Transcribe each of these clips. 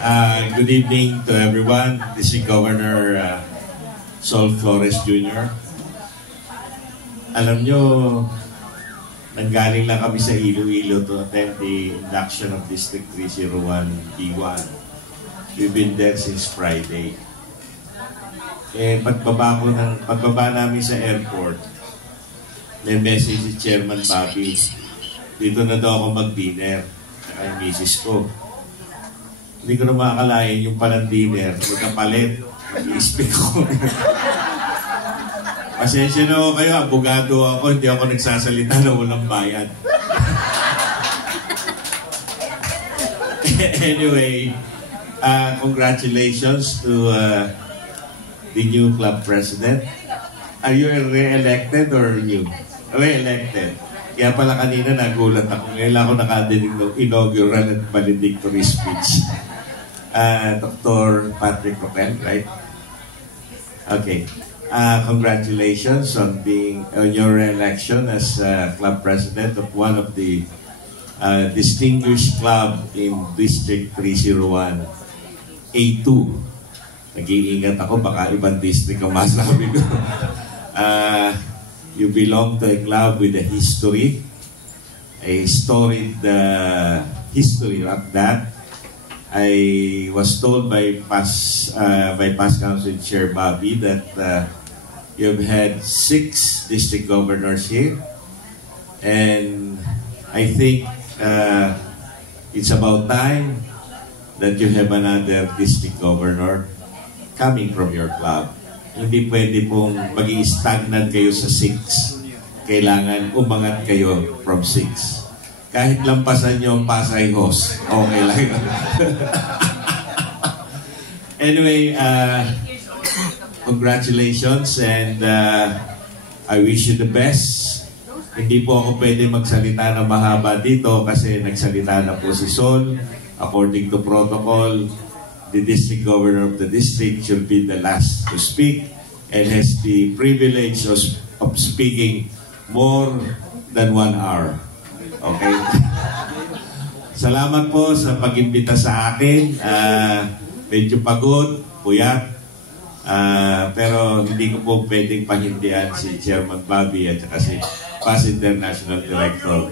Good evening to everyone. This is Governor Sol Flores Jr. Alam nyo, nanggaling lang kami sa Iloilo to attend the induction of District 301 D1. We've been there since Friday. Pagbaba namin sa airport, may message si Chairman Bobby, dito na daw ako mag-dinner saka yung misis ko. Hindi ko na makakalain yung palang dinner, magkapalit, mag-i-speak ko. Pasensya na ako kayo, abogado ako, hindi ako nagsasalita na walang bayad. Anyway, congratulations to the new club president. Are you re-elected or new? Re-elected. Kaya pala kanina nagulat ako. Ngayon lang ako nakadinig ng inaugural at valedictory speech. Dr. Patrick Roquel, right? Okay. Congratulations on your re-election as club president of one of the distinguished club in District 301 A2. Nag-iingat ako, baka ibang district ang masabi ko. You belong to a club with a history, a storied history of that. I was told by past Council Chair Bobby that you've had 6 district governors here, and I think it's about time that you have another district governor coming from your club. Hindi pwede pong mag-i-stagnant kayo sa 6. Kailangan umangat kayo from 6. Kahit lampasan nyo ang Pasay Host, okay lang. Anyway, congratulations and I wish you the best. Hindi po ako pwede magsalita na mahaba dito kasi nagsalita na po si Sol. According to protocol, the district governor of the district should be the last to speak and has the privilege of speaking more than 1 hour. Okay? Salamat po sa pag-imbita sa akin. Medyo pagod, puyat. Pero hindi ko po pwedeng pahindihan si Chairman Bobby at saka si Past International Director.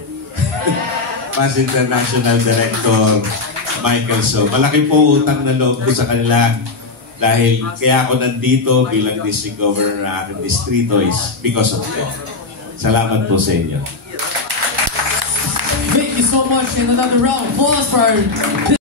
Past International Director Michael So. Malaki po utang na loob ko sa kanila dahil kaya ako nandito bilang district governor na aking distrito is because of them. Salamat po sa inyo. Thank you so much, and another round of applause for our